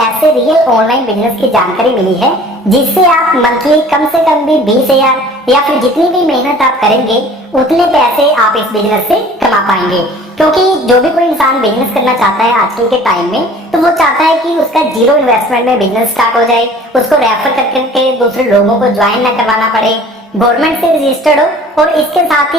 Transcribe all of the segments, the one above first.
ऐसे real online business की जानकारी मिली है जिससे आप मंथली कम से कम भी 20,000 या फिर जितनी भी मेहनत आप करेंगे उतने पैसे आप इस बिजनेस से कमा पाएंगे। क्योंकि जो भी कोई इंसान बिजनेस करना चाहता है आजकल के टाइम में, तो वो चाहता है कि उसका जीरो इन्वेस्टमेंट में बिजनेस स्टार्ट हो जाए, उसको रेफर करके दूसरे लोगों को ज्वाइन ना करवाना पड़े, गवर्नमेंट से रजिस्टर्ड हो और इसके साथ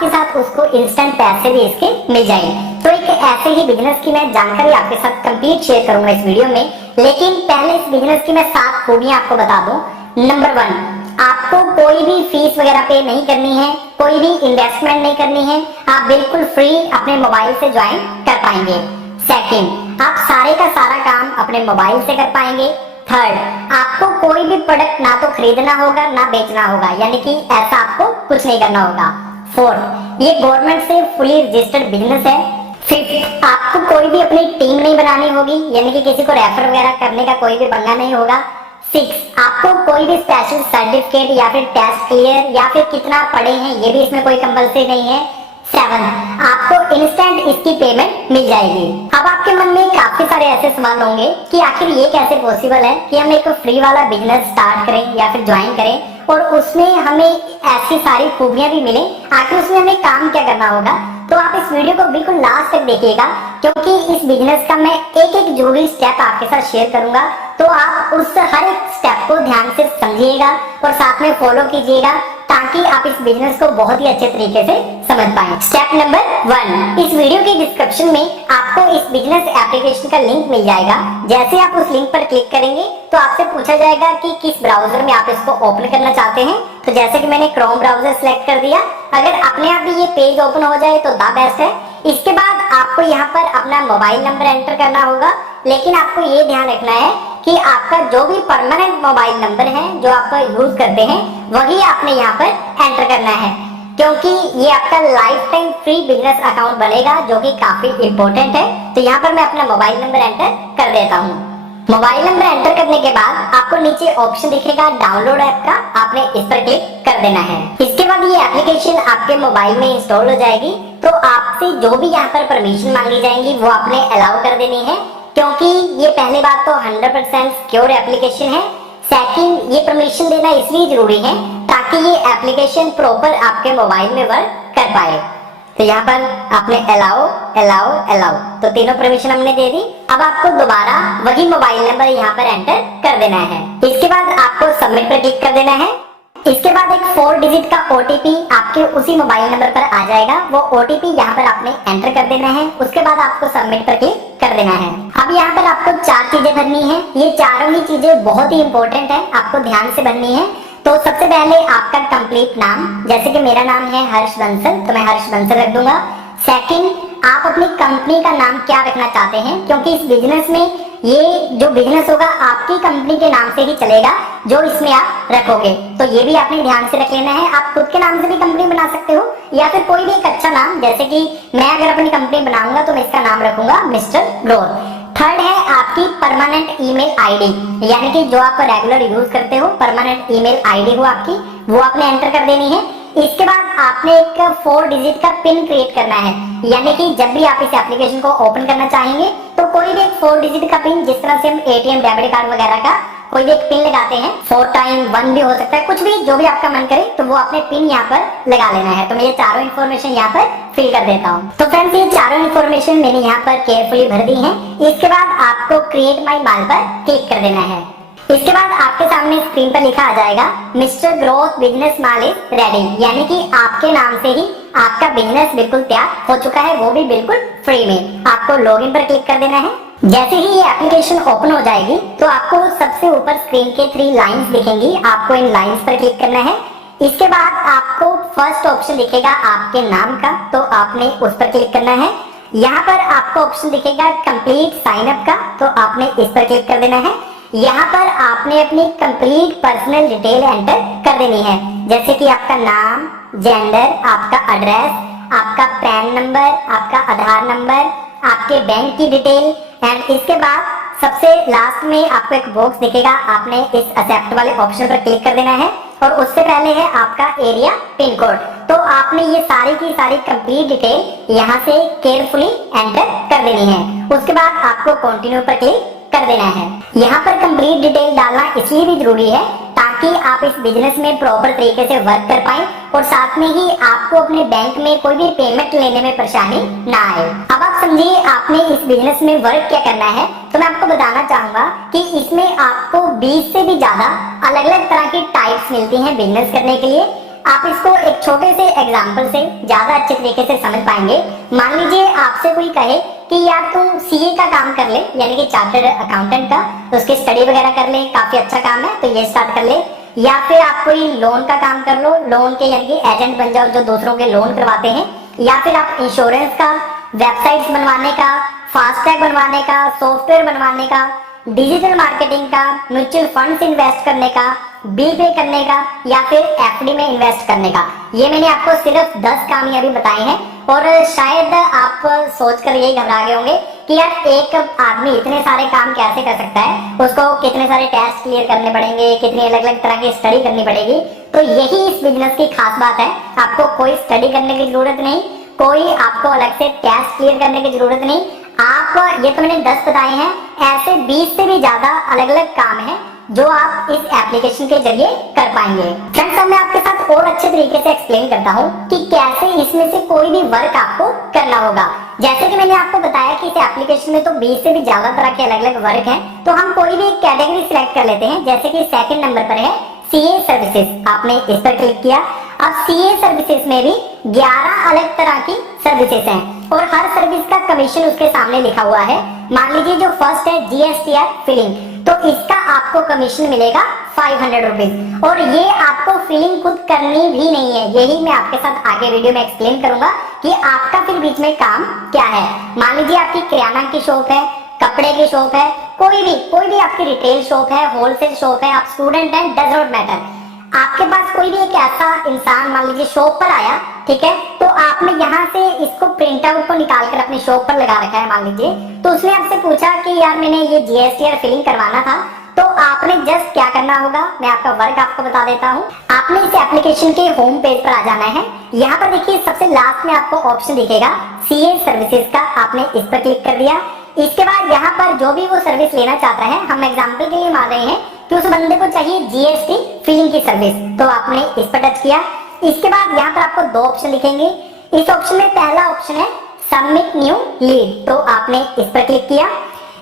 के साथ उसको इंस्टेंट पैसे भी इसके मिल जाए। तो एक ऐसे ही बिजनेस की मैं जानकारी आपके साथ कंप्लीट शेयर करूंगा इस वीडियो में। लेकिन पहले इस बिजनेस की मैं 7 खूबियां आपको बता दूं। नंबर 1, आपको कोई भी फीस वगैरह पे नहीं करनी है, कोई भी इन्वेस्टमेंट नहीं करनी है, आप बिल्कुल फ्री अपने मोबाइल से ज्वाइन कर पाएंगे। सेकंड, आप सारे का सारा काम अपने मोबाइल से कर पाएंगे। थर्ड, आपको कोई भी प्रोडक्ट ना तो खरीदना होगा ना बेचना होगा, यानी कि ऐसा आपको कुछ नहीं करना होगा। फोर्थ, ये गवर्नमेंट से फुली रजिस्टर्ड बिजनेस है। फिफ्थ, आपको कोई भी अपनी टीम नहीं बनानी होगी, यानी कि किसी को रेफर वगैरह करने का कोई भी पंगा नहीं होगा। 6, आपको कोई भी स्पेशल सर्टिफिकेट या फिर टेस्ट क्लियर या फिर कितना पढ़े हैं ये भी इसमें कोई कंपल्सरी नहीं है। 7, आपको इंस्टेंट इसकी पेमेंट मिल जाएगी। अब आपके मन में काफी सारे ऐसे सवाल होंगे कि आखिर ये कैसे पॉसिबल है कि हम एक फ्री वाला बिजनेस स्टार्ट करें या फिर ज्वाइन करें और उसमें हमें ऐसी सारी खूबियां भी मिले, आखिर उसमें हमें काम क्या करना होगा। तो आप इस वीडियो को बिल्कुल लास्ट तक देखिएगा, क्योंकि इस बिजनेस का मैं एक एक जो भी स्टेप आपके साथ शेयर करूंगा, तो आप उस हर एक स्टेप को ध्यान से समझिएगा और साथ में फॉलो कीजिएगा, ताकि आप इस बिजनेस को बहुत ही अच्छे तरीके से समझ पाएं। स्टेप नंबर 1, इस वीडियो के डिस्क्रिप्शन में आपको इस बिजनेस एप्लीकेशन का लिंक मिल जाएगा। जैसे आप उस लिंक पर क्लिक करेंगे तो आपसे पूछा जाएगा कि किस ब्राउजर में आप इसको ओपन करना चाहते हैं। तो जैसे कि मैंने क्रोम ब्राउजर सिलेक्ट कर दिया, अगर अपने आप ही ये पेज ओपन हो जाए तो द बेस्ट है। इसके बाद आपको यहाँ पर अपना मोबाइल नंबर एंटर करना होगा, लेकिन आपको ये ध्यान रखना है कि आपका जो भी परमानेंट मोबाइल नंबर है जो आप यूज करते हैं वही आपने यहाँ पर एंटर करना है, क्योंकि ये आपका life time free business account बनेगा, जो कि काफी इंपॉर्टेंट है। तो यहाँ पर मैं अपना मोबाइल नंबर एंटर कर देता हूँ। मोबाइल नंबर एंटर करने के बाद आपको नीचे ऑप्शन दिखेगा डाउनलोड ऐप का, आपने इस पर क्लिक कर देना है। इसके बाद ये एप्लीकेशन आपके मोबाइल में इंस्टॉल हो जाएगी। तो आपसे जो भी यहाँ पर परमिशन मांगी जाएंगी वो आपने अलाउ कर देनी है, क्योंकि ये पहली बात तो 100% सिक्योर एप्लीकेशन है। सेकंड, ये परमिशन देना इसलिए जरूरी है ताकि ये एप्लीकेशन प्रॉपर आपके मोबाइल में वर्क कर पाए। तो यहाँ पर आपने अलाउ अलाउ अलाउ, तो तीनों परमिशन हमने दे दी। अब आपको दोबारा वही मोबाइल नंबर यहाँ पर एंटर कर देना है। इसके बाद आपको सबमिट पर क्लिक कर देना है। इसके बाद एक 4 डिजिट का ओटीपी आपके उसी मोबाइल नंबर पर आ जाएगा। वो ओटीपी यहाँ पर आपने एंटर कर देना है। उसके बाद आपको सबमिट पर क्लिक कर देना है। अब यहाँ पर आपको 4 चीजें भरनी है। ये चारों ही चीजें बहुत ही इंपॉर्टेंट है, आपको ध्यान से भरनी है। तो सबसे पहले आपका कंप्लीट नाम, जैसे कि मेरा नाम है हर्ष बंसल, तो मैं हर्ष बंसल रख दूंगा। सेकंड, आप अपनी कंपनी का नाम क्या रखना चाहते हैं, क्योंकि इस बिजनेस में ये जो बिजनेस होगा आपकी कंपनी के नाम से ही चलेगा जो इसमें आप रखोगे। तो ये भी आपने ध्यान से रख लेना है। आप खुद के नाम से भी कंपनी बना सकते हो या फिर कोई भी एक अच्छा नाम, जैसे कि मैं अगर अपनी कंपनी बनाऊंगा तो मैं इसका नाम रखूंगा मिस्टर ग्रोथ। थर्ड है आपकी परमानेंट ईमेल आईडी, यानी कि जो आप रेगुलर यूज करते हो, परमानेंट ईमेल आईडी हो आपकी, वो आपने एंटर कर देनी है। इसके बाद आपने एक 4 डिजिट का पिन क्रिएट करना है, यानी कि जब भी आप इस एप्लीकेशन को ओपन करना चाहेंगे तो कोई भी एक 4 डिजिट का पिन, जिस तरह से हम एटीएम डेबिट कार्ड वगैरह का कोई भी एक पिन लगाते हैं, 4 टाइम 1 भी हो सकता है, कुछ भी जो भी आपका मन करे, तो वो आपने पिन यहाँ पर लगा लेना है। तो मैं ये चारों इन्फॉर्मेशन यहाँ पर फिल कर देता हूँ। तो फ्रेंड्स, ये चारों इन्फॉर्मेशन मैंने यहाँ पर केयरफुली भर दी है। इसके बाद आपको क्रिएट माई माल पर क्लिक कर देना है। इसके बाद आपके सामने स्क्रीन पर लिखा आ जाएगा mister growth business mall is ready, यानी कि आपके नाम से ही आपका बिजनेस बिल्कुल तैयार हो चुका है, वो भी बिल्कुल फ्री में। आपको लॉगिन पर क्लिक कर देना है। जैसे ही ये एप्लीकेशन ओपन हो जाएगी तो आपको सबसे ऊपर स्क्रीन के 3 लाइंस दिखेंगी, आपको इन लाइंस पर क्लिक करना है। इसके बाद आपको फर्स्ट ऑप्शन दिखेगा आपके नाम का, तो आपने उस पर क्लिक करना है। यहाँ पर आपको ऑप्शन दिखेगा कंप्लीट साइन अप का, तो आपने इस पर क्लिक कर देना है। यहाँ पर आपने अपनी कंप्लीट पर्सनल डिटेल एंटर कर देनी है, जैसे कि आपका नाम, जेंडर, आपका एड्रेस, आपका पैन नंबर, आपका आधार नंबर, आपके बैंक की डिटेल। एंड इसके बाद सबसे लास्ट में आपको एक बॉक्स दिखेगा, आपने इस एक्सेप्ट वाले ऑप्शन पर क्लिक कर देना है और उससे पहले है आपका एरिया पिन कोड। तो आपने ये सारी की सारी कंप्लीट डिटेल यहाँ से केयरफुली एंटर कर देनी है। उसके बाद आपको कंटिन्यू पर क्लिक कर देना है। यहाँ पर कंप्लीट डिटेल डालना इसलिए भी जरूरी है ताकि आप इस बिजनेस में प्रॉपर तरीके से वर्क कर पाए और साथ में ही आपको अपने बैंक में कोई भी पेमेंट लेने में परेशानी ना आए। अब आप समझिए आपने इस बिजनेस में वर्क क्या करना है, तो मैं आपको बताना चाहूंगा कि इसमें आपको 20 से भी ज्यादा अलग अलग तरह की टाइप्स मिलती हैं बिजनेस करने के लिए। आप इसको एक छोटे से एग्जाम्पल से ज्यादा अच्छे तरीके से समझ पाएंगे। मान लीजिए आपसे कोई कहे कि यार तुम सीए का काम कर ले, यानी कि चार्टर्ड अकाउंटेंट का, तो उसकी स्टडी वगैरह कर ले, काफी अच्छा काम है तो ये स्टार्ट कर ले। या फिर आप कोई लोन का काम कर लो, लोन के यानी कि एजेंट बन जाओ जो दूसरों के लोन करवाते हैं। या फिर आप इंश्योरेंस का, वेबसाइट्स बनवाने का, फास्टैग बनवाने का, सॉफ्टवेयर बनवाने का, डिजिटल मार्केटिंग का, म्यूचुअल फंड्स इन्वेस्ट करने का, बिल पे करने का, या फिर एफडी में इन्वेस्ट करने का। ये मैंने आपको सिर्फ 10 काम ही अभी बताए हैं और शायद आप सोचकर यही घबरा गए होंगे कि यार एक आदमी इतने सारे काम कैसे कर सकता है, उसको कितने सारे टेस्ट क्लियर करने पड़ेंगे, कितनी अलग अलग तरह की स्टडी करनी पड़ेगी। तो यही इस बिजनेस की खास बात है, आपको कोई स्टडी करने की जरूरत नहीं, कोई आपको अलग से टेस्ट क्लियर करने की जरूरत नहीं। आप ये तो मैंने 10 बताए हैं, ऐसे 20 से भी ज्यादा अलग अलग काम हैं जो आप इस एप्लीकेशन के जरिए कर पाएंगे। फ्रेंड्स अब मैं आपके साथ और अच्छे तरीके से एक्सप्लेन करता हूँ कि कैसे इसमें से कोई भी वर्क आपको करना होगा। जैसे कि मैंने आपको बताया कि इस एप्लीकेशन में तो 20 से भी ज्यादा तरह के अलग अलग वर्क हैं, तो हम कोई भी एक कैटेगरी सिलेक्ट कर लेते हैं। जैसे कि सेकंड नंबर पर है सीए सर्विसेज, आपने इस पर क्लिक किया। अब सीए सर्विसेज में भी 11 अलग तरह की सर्विसेज हैं और हर सर्विस का कमीशन उसके सामने लिखा हुआ है। मान लीजिए जो फर्स्ट है जीएसटीआर फिलिंग, तो इसका आपको कमीशन मिलेगा 500 रुपीज और ये आपको फिलिंग खुद करनी भी नहीं है। यही मैं आपके साथ आगे वीडियो में एक्सप्लेन करूंगा कि आपका फिर बीच में काम क्या है। मान लीजिए आपकी किराना की शॉप है, कपड़े की शॉप है, कोई भी आपकी रिटेल शॉप है, होलसेल शॉप है, आप स्टूडेंट हैं, डज नॉट मैटर। आपके पास कोई भी एक ऐसा इंसान मान लीजिए शॉप पर आया, ठीक है, तो आपने यहाँ से इसको प्रिंट आउट को निकाल कर अपनी शॉप पर लगा रखा है मान लीजिए, तो उसने आपसे पूछा कि यार मैंने ये जीएसटीआर फिलिंग करवाना था, तो आपने जस्ट क्या करना होगा, मैं आपका वर्क आपको बता देता हूँ। आपने इस एप्लीकेशन के होम पेज पर आ जाना है। यहाँ पर देखिए सबसे लास्ट में आपको ऑप्शन दिखेगा सीए सर्विसेज का, आपने इस पर क्लिक कर दिया। इसके बाद यहाँ पर जो भी वो सर्विस लेना चाहता है, हम एग्जाम्पल के लिए मान रहे हैं कि उस बंदे को चाहिए जीएसटी फिलिंग की सर्विस, तो आपने इस पर टच किया। इसके बाद यहाँ पर आपको 2 ऑप्शन दिखेंगे। इस ऑप्शन में पहला ऑप्शन है सबमिट न्यू लीड, तो आपने इस पर क्लिक किया।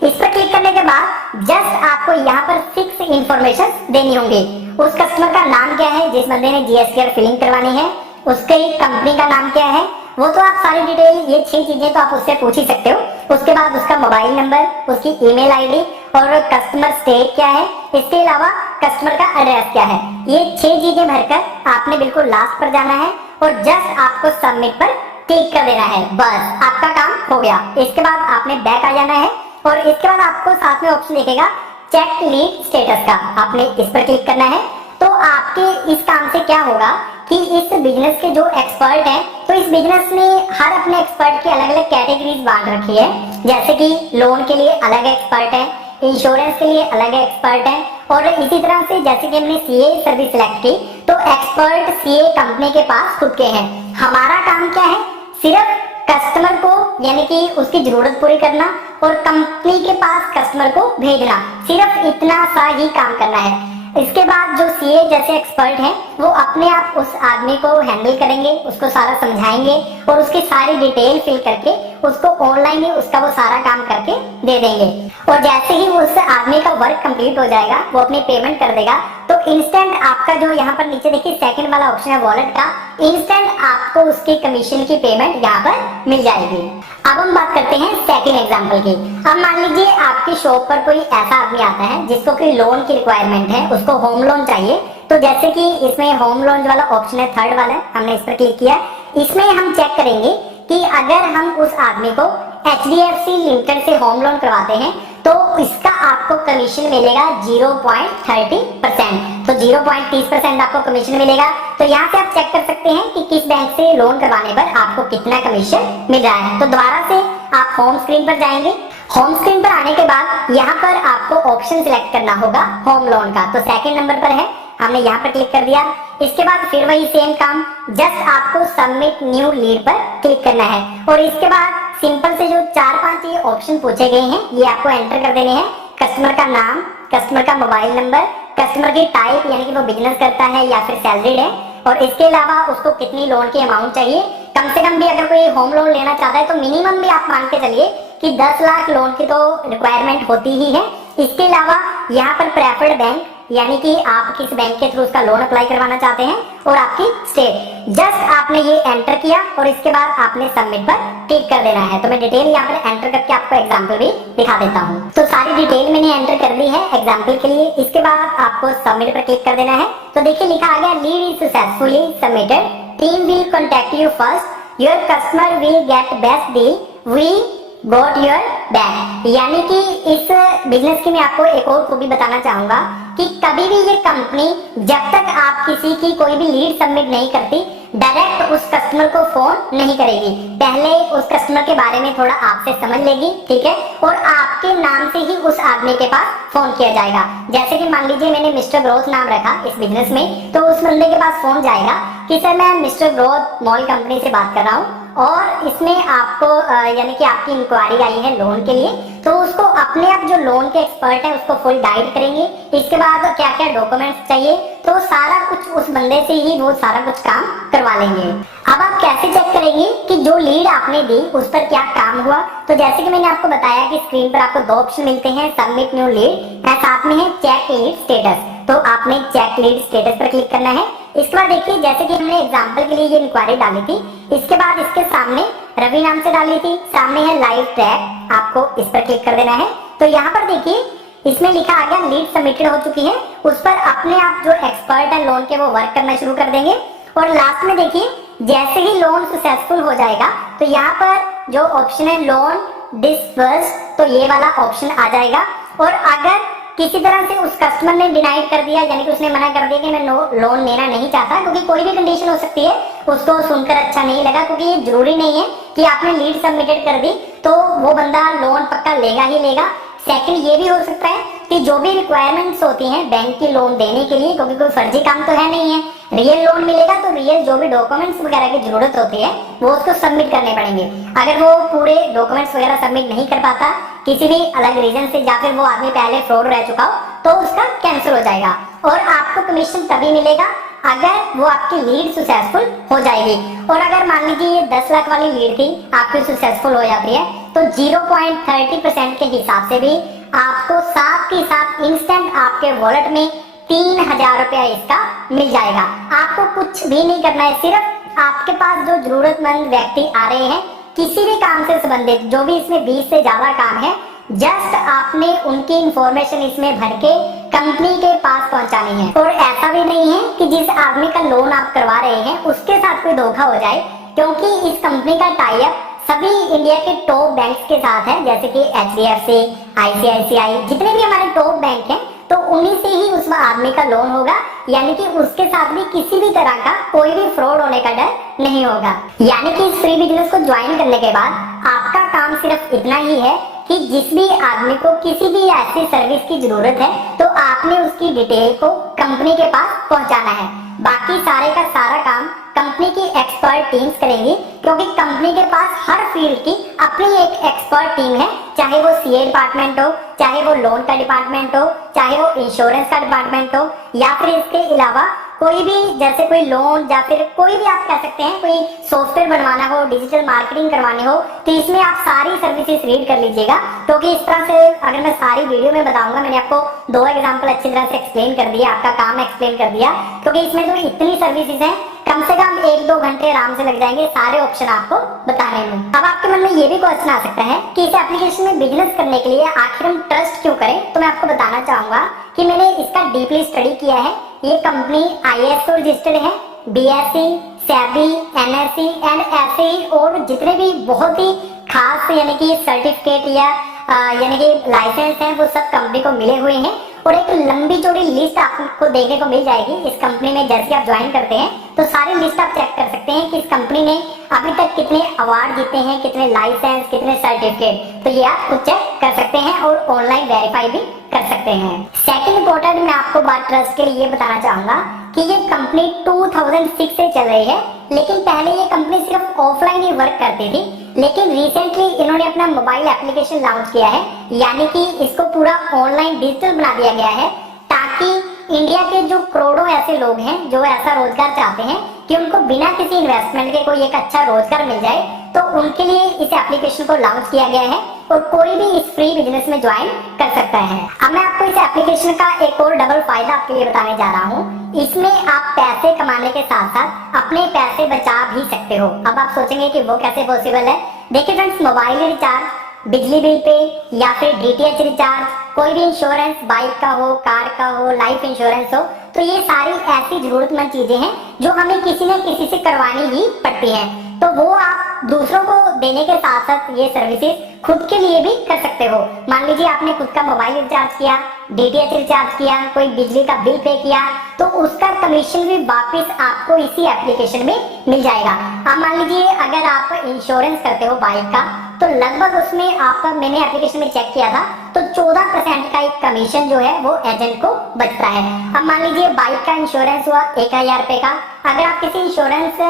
इस पर क्लिक करने के बाद जस्ट आपको यहाँ पर 6 इंफॉर्मेशन देनी होंगी। उस कस्टमर का नाम क्या है जिस बंदे ने जीएसटीआर फिलिंग करवानी है, उसके कंपनी का नाम क्या है, वो तो आप सारी डिटेल, ये 6 चीजें तो आप उससे पूछ ही सकते हो। उसके बाद उसका मोबाइल नंबर, उसकी ईमेल आईडी और कस्टमर स्टेट क्या है, इसके अलावा कस्टमर का एड्रेस क्या है। ये 6 चीजें भरकर आपने बिल्कुल लास्ट पर जाना है और जस्ट आपको सबमिट पर क्लिक कर देना है, बस आपका काम हो गया। इसके बाद आपने बैक आ जाना है और इसके बाद आपको साथ में ऑप्शन दिखेगा चेक लीड स्टेटस का, आपने इस पर क्लिक करना है। तो आपके इस काम से क्या होगा कि इस बिजनेस के जो एक्सपर्ट हैं, तो इस बिजनेस में हर अपने एक्सपर्ट की अलग अलग कैटेगरीज बांट रखी है। जैसे कि लोन के लिए अलग एक्सपर्ट है, इंश्योरेंस के लिए अलग एक्सपर्ट है, और इसी तरह से जैसे कि हमने सीए सर्विस सिलेक्ट की, तो एक्सपर्ट सीए कंपनी के पास खुद के हैं। हमारा काम क्या है, सिर्फ कस्टमर को यानी कि उसकी जरूरत पूरी करना और कंपनी के पास कस्टमर को भेजना, सिर्फ इतना सा ही काम करना है। इसके बाद जो सीए जैसे एक्सपर्ट हैं वो अपने आप उस आदमी को हैंडल करेंगे, उसको सारा समझाएंगे और उसकी सारी डिटेल फिल करके उसको ऑनलाइन ही उसका वो सारा काम करके दे देंगे। और जैसे ही उस आदमी का वर्क कंप्लीट हो जाएगा, वो अपनी पेमेंट कर देगा, तो इंस्टेंट आपका जो यहाँ पर नीचे देखिए सेकंड वाला ऑप्शन है वॉलेट का, इंस्टेंट आपको उसकी कमीशन की पेमेंट यहाँ पर मिल जाएगी। अब हम बात करते हैं सेकंड एग्जांपल की। अब मान लीजिए आपकी शॉप पर कोई ऐसा आदमी आता है जिसको कोई लोन की रिक्वायरमेंट है, उसको होम लोन चाहिए। तो जैसे कि इसमें होम लोन वाला ऑप्शन है थर्ड वाला, हमने इस पर क्लिक किया। इसमें हम चेक करेंगे कि अगर हम उस आदमी को HDFC लिमिटेड से होम लोन करवाते हैं तो इसका आपको कमीशन मिलेगा 0.30%, तो 0.30% आपको कमीशन मिलेगा। तो यहाँ से आप चेक कर सकते हैं कि किस बैंक से लोन करवाने पर आपको कितना कमीशन मिल रहा है। तो दोबारा से आप होम स्क्रीन पर जाएंगे। होम स्क्रीन पर आने के बाद यहाँ पर आपको ऑप्शन सिलेक्ट करना होगा होम लोन का, तो सेकंड नंबर पर है, हमने यहाँ पर क्लिक कर दिया। इसके बाद फिर वही सेम काम, जस्ट आपको सबमिट न्यू लीड पर क्लिक करना है और इसके बाद सिंपल से जो 4-5 ये ऑप्शन पूछे गए हैं ये आपको एंटर कर देने हैं। कस्टमर का नाम, कस्टमर का मोबाइल नंबर, कस्टमर की टाइप यानी कि वो बिजनेस करता है या फिर सैलरीड है, और इसके अलावा उसको कितनी लोन की अमाउंट चाहिए। कम से कम भी अगर कोई होम लोन लेना चाहता है तो मिनिमम भी आप मान के चलिए कि 10 लाख लोन की तो रिक्वायरमेंट होती ही है। इसके अलावा यहाँ पर प्रेफर्ड बैंक यानी कि आप किस बैंक के थ्रू उसका लोन अप्लाई करवाना चाहते हैं, और आपकी स्टेट। जस्ट आपने ये एंटर किया और इसके बाद आपने सबमिट पर क्लिक कर देना है। तो मैं डिटेल यहाँ पर एंटर करके आपको एग्जांपल भी दिखा देता हूँ। तो सारी डिटेल मैंने एंटर कर दी है एग्जांपल के लिए। इसके बाद आपको सबमिट पर क्लिक कर देना है। तो देखिए लिखा आ गया lead is successfully submitted, team will contact you first, your customer will get best deal, we got your back. यानी कि इस बिजनेस की मैं आपको एक और खूबी बताना चाहूंगा कि कभी भी ये कंपनी जब तक आप किसी की कोई भी लीड सबमिट नहीं करती, डायरेक्ट उस कस्टमर को फोन नहीं करेगी। पहले उस कस्टमर के बारे में थोड़ा आपसे समझ लेगी, ठीक है, और आपके नाम से ही उस आदमी के पास फोन किया जाएगा। जैसे कि मान लीजिए मैंने मिस्टर ग्रोथ नाम रखा इस बिजनेस में, तो उस बंदे के पास फोन जाएगा कि सर मैं मिस्टर ग्रोथ मॉल कंपनी से बात कर रहा हूँ और इसमें आपको यानी कि आपकी इंक्वायरी आई है लोन के लिए, तो उसको अपने आप जो लोन के एक्सपर्ट है उसको फुल गाइड करेंगे। इसके बाद क्या क्या डॉक्यूमेंट्स चाहिए, तो सारा कुछ उस बंदे से ही वो सारा कुछ काम करवा लेंगे। अब आप कैसे चेक करेंगे कि जो लीड आपने दी उस पर क्या काम हुआ। तो जैसे कि मैंने आपको बताया कि स्क्रीन पर आपको दो ऑप्शन मिलते हैं, सबमिट न्यू लीड और साथ में है चेक लीड स्टेटस। तो आपने चेक लीड स्टेटस पर क्लिक करना है। इसके बाद देखिए जैसे कि हमने एग्जांपल के लिए ये इंक्वायरी डाली थी, इसके बाद इसके सामने रवि नाम से डाली थी, सामने है लाइव ट्रैक, आपको इस पर क्लिक कर देना है। तो यहाँ पर देखिए इसमें लिखा आ गया लीड सबमिटेड हो चुकी है, उस पर अपने आप जो एक्सपर्ट है लोन के वो वर्क करना शुरू कर देंगे। और लास्ट में देखिए जैसे ही लोन सक्सेसफुल हो जाएगा तो यहाँ पर जो ऑप्शन है लोन डिसबर्स, तो ये वाला ऑप्शन आ जाएगा। और अगर किसी तरह से उस कस्टमर ने डिनाइड कर दिया, यानी कि उसने मना कर दिया कि मैं लोन लेना नहीं चाहता, क्योंकि कोई भी कंडीशन हो सकती है, उसको सुनकर अच्छा नहीं लगा, क्योंकि ये जरूरी नहीं है कि आपने लीड सबमिटेड कर दी तो वो बंदा लोन पक्का लेगा ही लेगा। सेकंड ये भी हो सकता है कि जो भी रिक्वायरमेंट्स होती हैं बैंक की लोन देने के लिए, क्योंकि कोई फर्जी काम तो है नहीं है, रियल लोन मिलेगा तो रियल जो भी डॉक्यूमेंट्स वगैरह की जरूरत होती है वो उसको सबमिट करने पड़ेंगे। अगर वो पूरे डॉक्यूमेंट्स वगैरह सबमिट नहीं कर पाता किसी भी अलग रीजन से, या फिर वो आदमी पहले फ्रॉड रह चुका हो, तो उसका कैंसिल हो जाएगा और आपको कमीशन तभी मिलेगा अगर वो आपकी लीड सक्सेसफुल हो जाएगी। और अगर मान लीजिए ये 10 लाख वाली लीड थी आपकी सक्सेसफुल हो जाती है, तो 0.30% के हिसाब से भी आपको साथ ही साथ इंस्टेंट आपके वॉलेट में 3000 रुपया इसका मिल जाएगा। आपको कुछ भी नहीं करना है, सिर्फ आपके पास जो जरूरतमंद व्यक्ति आ रहे हैं किसी भी काम से संबंधित, जो भी इसमें 20 से ज्यादा काम है, जस्ट आपने उनकी इंफॉर्मेशन इसमें भर के कंपनी के पास पहुंचानी है। और ऐसा भी नहीं है कि जिस आदमी का लोन आप करवा रहे हैं उसके साथ कोई धोखा हो जाए, क्योंकि इस कंपनी का टाई अप सभी इंडिया के टॉप बैंक्स के साथ है, जैसे कि HDFC, ICICI, जितने भी हमारे टॉप बैंक हैं, तो उन्हीं से ही उस आदमी का लोन होगा। यानी कि उसके साथ भी किसी भी तरह का कोई भी फ्रॉड होने का डर नहीं होगा। यानी कि इस फ्री बिजनेस को ज्वाइन करने के बाद आपका काम सिर्फ इतना ही है कि जिस भी आदमी को किसी भी ऐसी सर्विस की जरूरत है तो आपने उसकी डिटेल को कंपनी के पास पहुंचाना है। बाकी सारे का सारा काम कंपनी की एक्सपर्ट टीम्स करेंगी, क्योंकि कंपनी के पास हर फील्ड की अपनी एक एक्सपर्ट टीम है, चाहे वो CA डिपार्टमेंट हो, चाहे वो लोन का डिपार्टमेंट हो, चाहे वो इंश्योरेंस का डिपार्टमेंट हो, या फिर इसके अलावा कोई भी जैसे कोई लोन या फिर कोई भी आप कह सकते हैं कोई सॉफ्टवेयर बनवाना हो, डिजिटल मार्केटिंग करवानी हो, तो इसमें आप सारी सर्विसेज रीड कर लीजिएगा। क्योंकि इस तरह से अगर मैं सारी वीडियो में बताऊंगा, मैंने आपको 2 एग्जांपल अच्छी तरह से एक्सप्लेन कर दिया, आपका काम एक्सप्लेन कर दिया, क्योंकि इसमें जो इतनी सर्विसेज हैं कम से कम 1-2 घंटे आराम से लग जाएंगे सारे ऑप्शन आपको बताने में। अब आपके मन में ये भी क्वेश्चन आ सकता है कि इस एप्लीकेशन में बिजनेस करने के लिए आखिर हम ट्रस्ट क्यों करें। तो मैं आपको बताना चाहूंगा कि मैंने इसका डीपली स्टडी किया है। ये कंपनी ISO रजिस्टर्ड है, BSE, SEBI, NSE एंड ऐसे ही और जितने भी बहुत ही खास यानी कि सर्टिफिकेट या यानी कि लाइसेंस हैं वो सब कंपनी को मिले हुए हैं। और एक लंबी चौड़ी लिस्ट आपको देखने को मिल जाएगी इस कंपनी में। जैसे आप ज्वाइन करते हैं तो सारी लिस्ट आप चेक कर सकते हैं कि इस कंपनी ने अभी तक कितने अवार्ड जीते हैं, कितने लाइसेंस, कितने सर्टिफिकेट, तो ये आप खुद चेक कर सकते हैं और ऑनलाइन वेरीफाई भी कर सकते हैं। सेकंड इंपॉर्टेंट मैं आपको बात ट्रस्ट के लिए बताना चाहूंगा कि ये कंपनी 2006 से चल रही है, लेकिन पहले ये कंपनी सिर्फ ऑफलाइन ही वर्क करती थी। लेकिन रिसेंटली इन्होंने अपना मोबाइल एप्लीकेशन लॉन्च किया है, यानी कि इसको पूरा ऑनलाइन डिजिटल बना दिया गया है, ताकि इंडिया के जो करोड़ों ऐसे लोग हैं जो ऐसा रोजगार चाहते हैं कि उनको बिना किसी इन्वेस्टमेंट के कोई एक अच्छा रोजगार मिल जाए, तो उनके लिए इस एप्लीकेशन को लॉन्च किया गया है और कोई भी इस फ्री बिजनेस में ज्वाइन कर सकता है। अब मैं आपको इस एप्लीकेशन का एक और डबल फायदा आपके लिए बताने जा रहा हूँ। इसमें आप पैसे कमाने के साथ साथ अपने पैसे बचा भी सकते हो। अब आप सोचेंगे कि वो कैसे पॉसिबल है। देखिए फ्रेंड्स, मोबाइल रिचार्ज, बिजली बिल पे या फिर डीटीएच रिचार्ज, कोई भी इंश्योरेंस, बाइक का हो, कार का हो, लाइफ इंश्योरेंस हो, तो ये सारी ऐसी जरूरतमंद चीजें हैं जो हमें किसी न किसी से करवानी ही पड़ती हैं। तो वो आप दूसरों को देने के साथ साथ ये सर्विसेज खुद के लिए भी कर सकते हो। मान लीजिए आपने खुद का मोबाइल रिचार्ज किया, डीटीएच रिचार्ज किया, कोई बिजली का बिल पे किया, तो उसका कमीशन भी वापस आपको इसी एप्लीकेशन में मिल जाएगा। अब मान लीजिए अगर आप इंश्योरेंस करते हो बाइक का, तो लगभग उसमें आपका, मैंने एप्लीकेशन में चेक किया था, तो 14% का एक कमीशन जो है वो एजेंट को बचता है। अब मान लीजिए बाइक का इंश्योरेंस हुआ 1000 रुपए का, अगर आप किसी इंश्योरेंस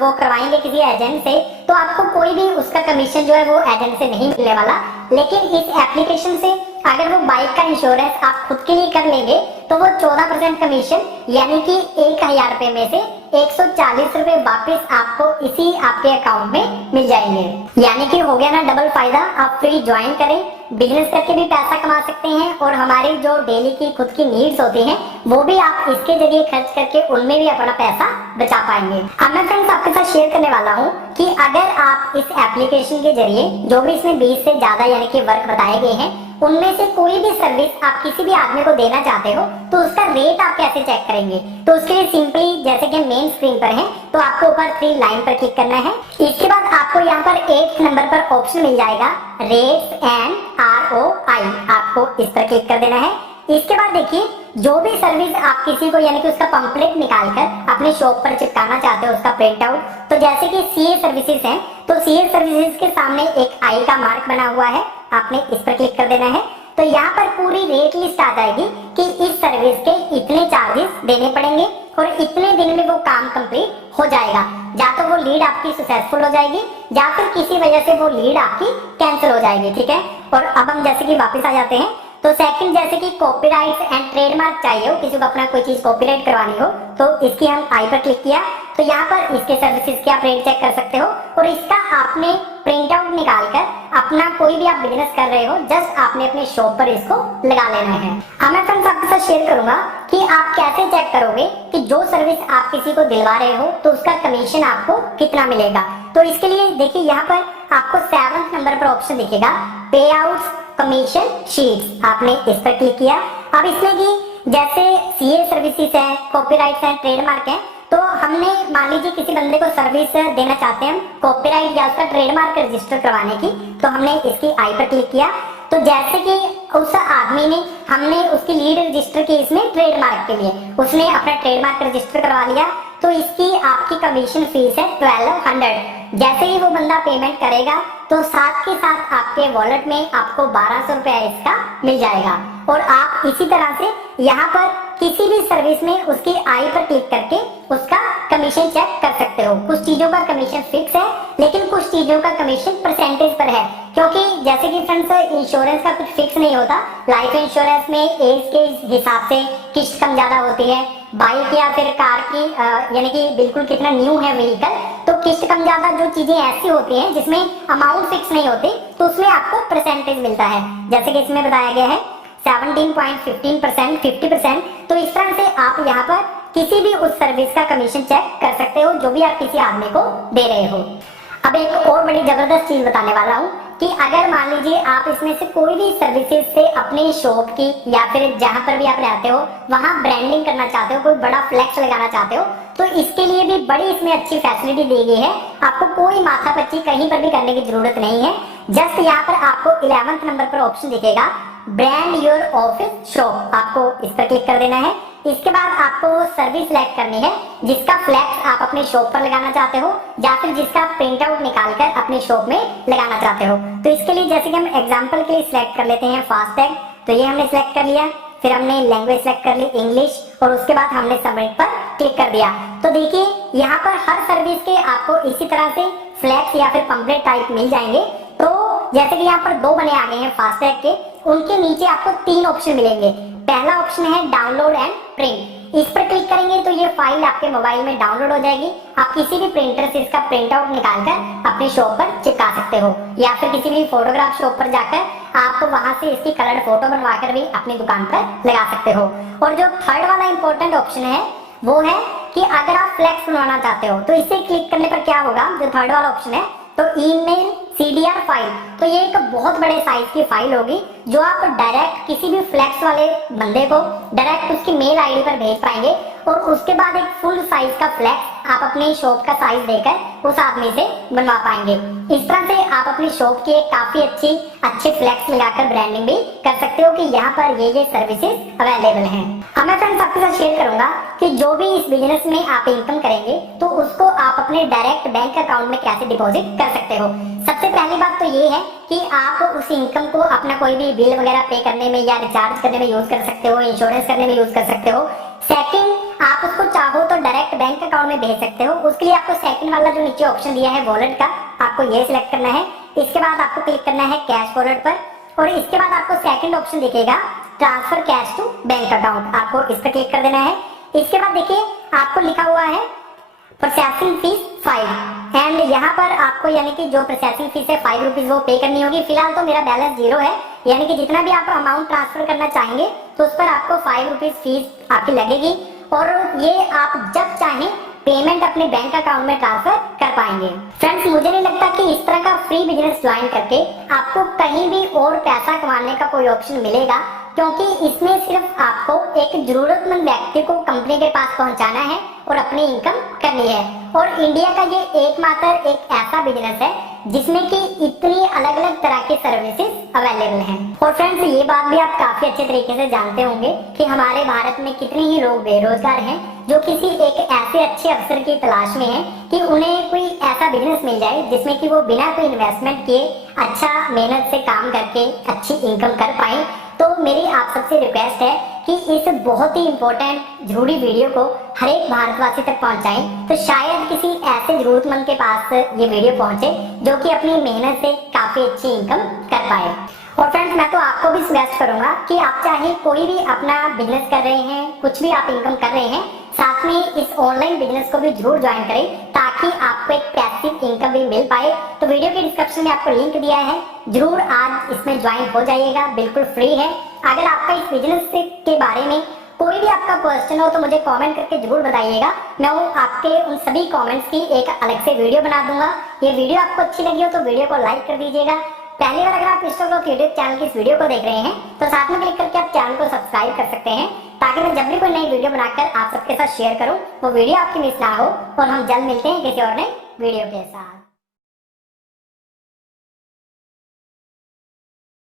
वो करवाएंगे किसी एजेंट से, तो आपको कोई भी उसका कमीशन जो है वो एजेंट से नहीं मिलने वाला। लेकिन इस एप्लीकेशन से अगर वो बाइक का इंश्योरेंस आप खुद के लिए कर लेंगे, तो वो 14% कमीशन, यानी कि 1000 रुपए में से 140 रुपए वापस आपको इसी आपके अकाउंट में मिल जाएंगे। यानी कि हो गया ना डबल फायदा। आप फ्री ज्वाइन करें, बिजनेस करके भी पैसा कमा सकते हैं और हमारी जो डेली की खुद की नीड्स होती हैं वो भी आप इसके जरिए खर्च करके उनमें भी अपना पैसा बचा पाएंगे। अब मैं फ्रेंड्स आपके साथ शेयर करने वाला हूँ कि अगर आप इस एप्लीकेशन के जरिए जो भी इसमें 20 से ज्यादा यानी कि वर्क बताए गए हैं, उनमें से कोई भी सर्विस आप किसी भी आदमी को देना चाहते हो, तो उसका रेट आप कैसे चेक करेंगे। तो उसके लिए सिंपली जैसे कि मेन स्क्रीन पर है, तो आपको ऊपर 3 लाइन पर क्लिक करना है। इसके बाद आपको यहाँ पर 8 नंबर पर ऑप्शन मिल जाएगा रेट्स एंड ROI, आपको इस पर क्लिक कर देना है। इसके बाद देखिए जो भी सर्विस आप किसी को यानी कि उसका पंपलेट निकालकर अपने शॉप पर चिपकाना चाहते हो, उसका प्रिंट आउट, तो जैसे कि सीए सर्विसेज हैं, तो सीए सर्विसेज के सामने एक आई का मार्क बना हुआ है, आपने इस पर क्लिक कर देना है। तो यहाँ पर पूरी रेट लिस्ट आ जाएगी कि इस सर्विस के इतने चार्जेस देने पड़ेंगे और इतने दिन में वो काम कंप्लीट हो जाएगा। या तो वो लीड आपकी सक्सेसफुल हो जाएगी या फिर किसी वजह से वो लीड आपकी कैंसिल हो जाएगी, ठीक है। और अब हम जैसे कि वापस आ जाते हैं, तो सेकंड जैसे कि कॉपीराइट एंड ट्रेडमार्क चाहिए हो, किसी को अपना कोई चीज कॉपीराइट करवानी हो, तो इसकी हम आई पर क्लिक किया, तो यहाँ पर इसके सर्विसेज के आप रेट चेक कर सकते हो और इसका आपने प्रिंट आउट निकाल कर अपना कोई भी आप बिजनेस कर रहे हो, जस्ट आपने अपने शॉप पर इसको लगा लेना है। अब मैं फ्रेंड्स आपके साथ शेयर करूंगा कि आप कैसे चेक करोगे कि जो सर्विस आप किसी को दिलवा रहे हो तो उसका कमीशन आपको कितना मिलेगा। तो इसके लिए देखिए यहाँ पर आपको 7 नंबर पर ऑप्शन दिखेगा पे आउट्स कमीशन शीट्स, आपने इस पर क्लिक किया। अब इसमें कि जैसे सीए सर्विसेज है, कॉपीराइट है, ट्रेडमार्क है, तो हमने मान लीजिए किसी बंदे को सर्विस देना चाहते हैं कॉपीराइट या उसका ट्रेडमार्क रजिस्टर करवाने की, तो हमने इसकी आई पर क्लिक किया। तो जैसे कि उस आदमी ने, हमने उसकी लीड रजिस्टर की इसमें ट्रेडमार्क के लिए, उसने अपना ट्रेडमार्क रजिस्टर करवा लिया, तो इसकी आपकी कमीशन फीस है 1200। जैसे ही वो बंदा पेमेंट करेगा तो साथ के साथ आपके वॉलेट में आपको 1200 रुपया इसका मिल जाएगा। और आप इसी तरह से यहाँ पर किसी भी सर्विस में उसकी आई पर क्लिक करके उसका कमीशन चेक कर सकते हो। कुछ चीजों का कमीशन फिक्स है, लेकिन कुछ चीजों का कमीशन परसेंटेज पर है, क्योंकि जैसे कि फ्रेंड्स इंश्योरेंस का कुछ फिक्स नहीं होता। लाइफ इंश्योरेंस में एज के हिसाब से किस्त कम ज्यादा होती है, बाइक या फिर कार की यानी कि बिल्कुल कितना न्यू है व्हीकल, तो किस्त कम ज्यादा जो चीजें ऐसी होती हैं जिसमें अमाउंट फिक्स नहीं होती, तो उसमें आपको परसेंटेज मिलता है। जैसे कि इसमें बताया गया है 17.15%, 50%। तो इस तरह से आप यहाँ पर किसी भी उस सर्विस का कमीशन चेक कर सकते हो जो भी आप किसी आदमी को दे रहे हो। अब एक और बड़ी जबरदस्त चीज बताने वाला हूँ कि अगर मान लीजिए आप इसमें से कोई भी सर्विसेज से अपने शॉप की या फिर जहां पर भी आप रहते हो वहां ब्रांडिंग करना चाहते हो, कोई बड़ा फ्लैक्स लगाना चाहते हो, तो इसके लिए भी बड़ी इसमें अच्छी फैसिलिटी दी गई है। आपको कोई माथापच्ची कहीं पर भी करने की जरूरत नहीं है। जस्ट यहाँ पर आपको 11 नंबर पर ऑप्शन दिखेगा ब्रांड योर ऑफिस शॉप, आपको इस पर क्लिक कर देना है। इसके बाद आपको वो सर्विस सिलेक्ट करनी है जिसका फ्लैक्स आप अपने शॉप पर लगाना चाहते हो या फिर जिसका प्रिंट आउट निकाल कर अपने शॉप में लगाना चाहते हो। तो इसके लिए जैसे कि हम एग्जांपल के लिए सिलेक्ट कर लेते हैं फास्टैग, तो ये हमने सिलेक्ट कर लिया। फिर हमने लैंग्वेज सेलेक्ट कर ली इंग्लिश, और उसके बाद हमने सबमिट पर क्लिक कर दिया। तो देखिए यहाँ पर हर सर्विस के आपको इसी तरह से फ्लैक्स या फिर पंपलेट टाइप मिल जाएंगे। तो जैसे कि यहाँ पर 2 बने आ गए हैं फास्टैग के, उनके नीचे आपको 3 ऑप्शन मिलेंगे। पहला ऑप्शन है डाउनलोड एंड प्रिंट। इस पर क्लिक करेंगे तो ये फाइल आपके मोबाइल में डाउनलोड हो जाएगी। आप किसी भी प्रिंटर से इसका प्रिंट आउट निकालकर अपनी शॉप पर चिपका सकते हो, या फिर किसी भी फोटोग्राफ शॉप पर जाकर आप वहां से इसकी कलर्ड फोटो बनवाकर भी अपनी दुकान पर लगा सकते हो। और जो थर्ड वाला इंपॉर्टेंट ऑप्शन है वो है कि अगर आप फ्लैक्स बनवाना चाहते हो तो इसे क्लिक करने पर क्या होगा, जो थर्ड वाला ऑप्शन है, तो ईमेल CDR फाइल, तो ये एक बहुत बड़े साइज की फाइल होगी जो आप डायरेक्ट किसी भी फ्लैक्स वाले बंदे को डायरेक्ट उसकी मेल आईडी पर भेज पाएंगे, और उसके बाद एक फुल साइज का फ्लैक्स आप अपनी शॉप का साइज देकर उस आदमी से बनवा पाएंगे। इस तरह से आप अपनी शॉप की एक काफी अच्छे फ्लैक्स लगाकर ब्रांडिंग भी कर सकते हो कि यहाँ पर ये सर्विसेज अवेलेबल हैं। अब मैं फ्रेंड्स आपके साथ शेयर करूंगा कि जो भी इस बिजनेस में आप इनकम करेंगे तो उसको आप अपने डायरेक्ट बैंक अकाउंट में कैसे डिपॉजिट कर सकते हो। सबसे पहली बात तो ये है कि आप उस इनकम को अपना कोई भी बिल वगैरह पे करने में या रिचार्ज करने में यूज कर सकते हो, इंश्योरेंस करने में यूज कर सकते हो। सेकंड, आप उसको चाहो तो डायरेक्ट बैंक अकाउंट में भेज सकते हो। उसके लिए आपको सेकंड वाला जो नीचे ऑप्शन दिया है वॉलेट का, आपको ये सिलेक्ट करना है। इसके बाद आपको क्लिक करना है कैश वॉलेट पर, और इसके बाद आपको सेकंड ऑप्शन दिखेगा transfer cash to bank account, आपको इस पर क्लिक कर देना है। इसके बाद देखिए आपको लिखा हुआ है प्रोसेसिंग फीस 5, एंड यहाँ पर आपको यानी कि जो प्रोसेसिंग फीस है 5 रुपीज वो पे करनी होगी। फिलहाल तो मेरा बैलेंस 0 है, यानी कि जितना भी आप अमाउंट ट्रांसफर करना चाहेंगे तो उस पर आपको 5 रुपीज फीस आपकी लगेगी, और ये आप जब चाहें पेमेंट अपने बैंक अकाउंट में ट्रांसफर कर पाएंगे। फ्रेंड्स, मुझे नहीं लगता कि इस तरह का फ्री बिजनेस ज्वाइन करके आपको कहीं भी और पैसा कमाने का कोई ऑप्शन मिलेगा, क्योंकि इसमें सिर्फ आपको एक जरूरतमंद व्यक्ति को कंपनी के पास पहुंचाना है और अपनी इनकम करनी है। और इंडिया का ये एकमात्र एक ऐसा बिजनेस है जिसमें कि इतनी अलग अलग तरह की सर्विसेज अवेलेबल हैं। और फ्रेंड्स, ये बात भी आप काफी अच्छे तरीके से जानते होंगे कि हमारे भारत में कितने ही लोग बेरोजगार हैं जो किसी एक ऐसे अच्छे अवसर की तलाश में हैं कि उन्हें कोई ऐसा बिजनेस मिल जाए जिसमें कि वो बिना कोई इन्वेस्टमेंट किए अच्छा मेहनत से काम करके अच्छी इनकम कर पाए। तो मेरी आप सबसे रिक्वेस्ट है कि इस बहुत ही इम्पोर्टेंट जरूरी वीडियो को हर एक भारतवासी तक पहुंचाएं, तो शायद किसी ऐसे जरूरतमंद के पास ये वीडियो पहुंचे जो कि अपनी मेहनत से काफी अच्छी इनकम कर पाए। और फ्रेंड्स, मैं तो आपको भी सजेस्ट करूंगा कि आप चाहे कोई भी अपना बिजनेस कर रहे हैं, कुछ भी आप इनकम कर रहे हैं, साथ में इस ऑनलाइन बिजनेस को भी जरूर ज्वाइन करें ताकि आपको एक पैसिव इनकम भी मिल पाए। तो वीडियो के डिस्क्रिप्शन में आपको लिंक दिया है, जरूर आज इसमें ज्वाइन हो जाइएगा, बिल्कुल फ्री है। अगर आपका इस बिजनेस के बारे में कोई भी आपका क्वेश्चन हो तो मुझे कमेंट करके जरूर बताइएगा। मैं वो आपके उन सभी कमेंट्स की एक अलग से वीडियो बना दूंगा। ये वीडियो आपको अच्छी लगी हो तो वीडियो को लाइक कर दीजिएगा। पहली बार अगर आप इंस्टाग्राम यूट्यूब चैनल की इस वीडियो को देख रहे हैं तो साथ में क्लिक करके आप चैनल को सब्सक्राइब कर सकते हैं, ताकि मैं जब भी कोई नई वीडियो बनाकर आप सबके साथ शेयर करूं वो वीडियो आपकी मिस ना हो। और हम जल्द मिलते हैं किसी और नई वीडियो के साथ।